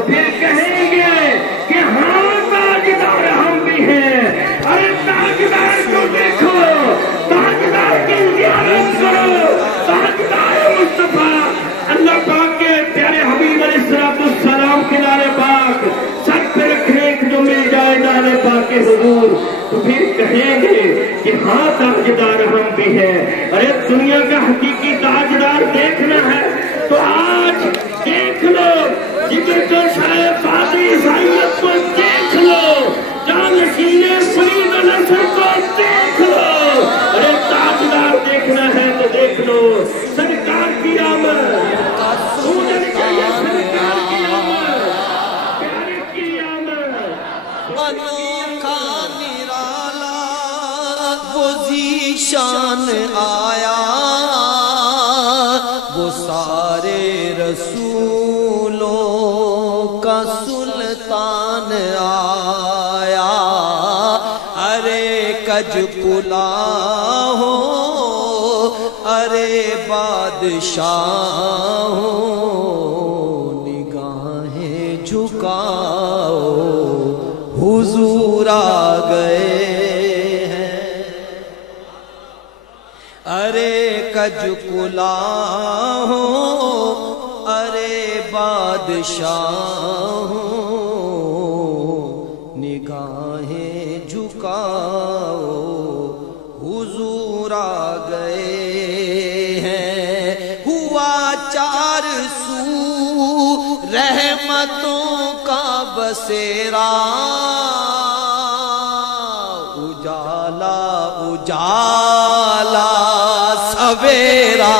تو پھر کہیں گے کہ ہاں تاجدار ہم بھی ہیں. ارے تاجدار کو دیکھو، تاجدار کی زیارت کرو، تاجدار مصطفیٰ اللہ پاک کے پیارے حبیب علیہ السلام کے نعرے پاک سر پہ رکھنے جو مل جائے نعرے پاک کے حضور، تو پھر کہیں گے کہ ہاں تاجدار ہم بھی ہیں. ارے دنیا کا حقیقی تاجدار دیکھنا ہے تو آج دیکھ لو، جگر کو شائع فاضی عیسائیت کو دیکھ لو، جانشین فرید نصر کو دیکھ لو. ارے تاجدار دیکھنا ہے تو دیکھ لو، سرکار کی آمد، سوجن چاہیے سرکار کی آمد، پیارے کی آمد. انوکھا نرالا وہ ذیشان آیا، وہ سارے رسولوں کا سلطان آیا. ارے کج کلا ہو، ارے بادشاہ ہو، نگاہیں جھکاؤ حضور آ گئے ہیں. ارے کج کلا ہو، ارے بادشاہ ہو، نگاہیں جھکاؤ حضور آ گئے ہیں. ہوا 400 رحمتوں کا بسیرا، اجالا اجالا سویرا